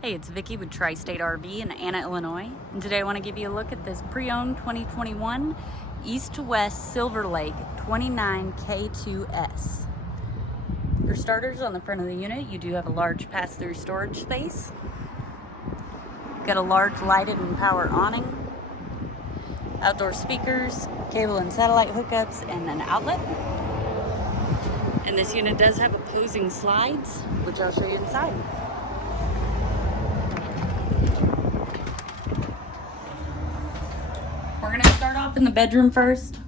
Hey, it's Vicki with Tri-State RV in Anna, Illinois, and today I want to give you a look at this pre-owned 2021 East to West Silver Lake 29K2S. For starters, on the front of the unit, you do have a large pass-through storage space. Got a large lighted and power awning, outdoor speakers, cable and satellite hookups, and an outlet. And this unit does have opposing slides, which I'll show you inside. We're going to start off in the bedroom first.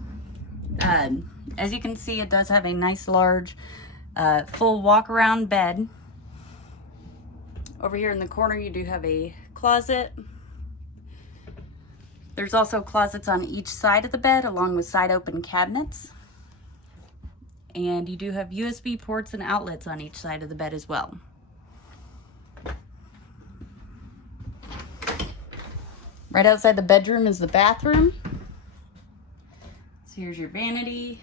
As you can see, it does have a nice large full walk-around bed. Over here in the corner you do have a closet. There's also closets on each side of the bed along with side open cabinets. And you do have USB ports and outlets on each side of the bed as well. Right outside the bedroom is the bathroom. So here's your vanity,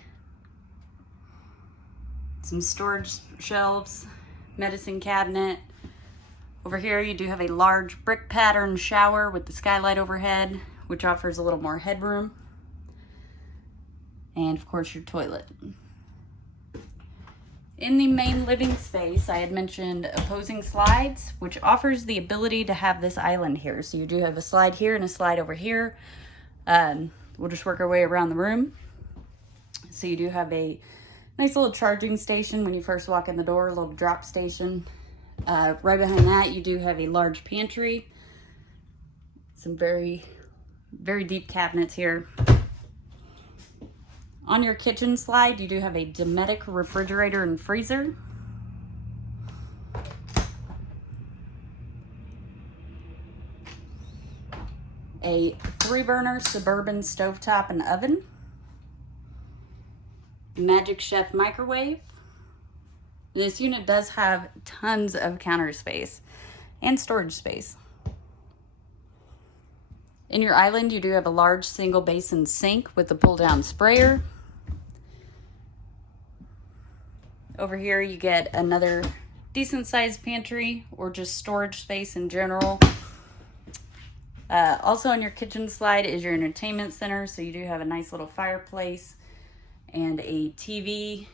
some storage shelves, medicine cabinet. Over here you do have a large brick pattern shower with the skylight overhead, which offers a little more headroom. And of course your toilet. In the main living space, I had mentioned opposing slides, which offers the ability to have this island here. So you do have a slide here and a slide over here. We'll just work our way around the room. So you do have a nice little charging station when you first walk in the door, a little drop station. Right behind that, you do have a large pantry. Some very, very deep cabinets here. On your kitchen slide, you do have a Dometic refrigerator and freezer. A 3-burner Suburban stovetop and oven. Magic Chef microwave. This unit does have tons of counter space and storage space. In your island, you do have a large single basin sink with a pull-down sprayer. Over here you get another decent sized pantry or just storage space in general. Also on your kitchen slide is your entertainment center, so you do have a nice little fireplace and a TV,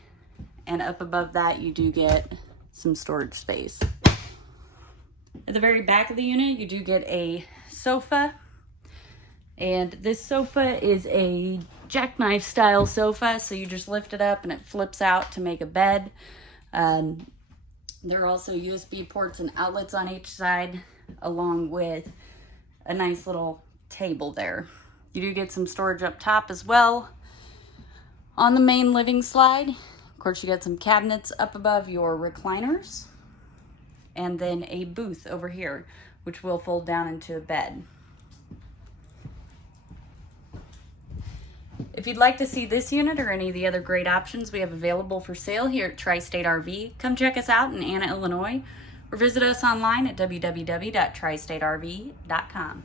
and up above that you do get some storage space. At the very back of the unit you do get a sofa, and this sofa is a jackknife style sofa, so you just lift it up and it flips out to make a bed. There are also USB ports and outlets on each side, along with a nice little table there. You do get some storage up top as well. On the main living slide, of course, you got some cabinets up above your recliners, and then a booth over here, which will fold down into a bed. If you'd like to see this unit or any of the other great options we have available for sale here at Tri-State RV, come check us out in Anna, Illinois, or visit us online at www.tristaterv.com.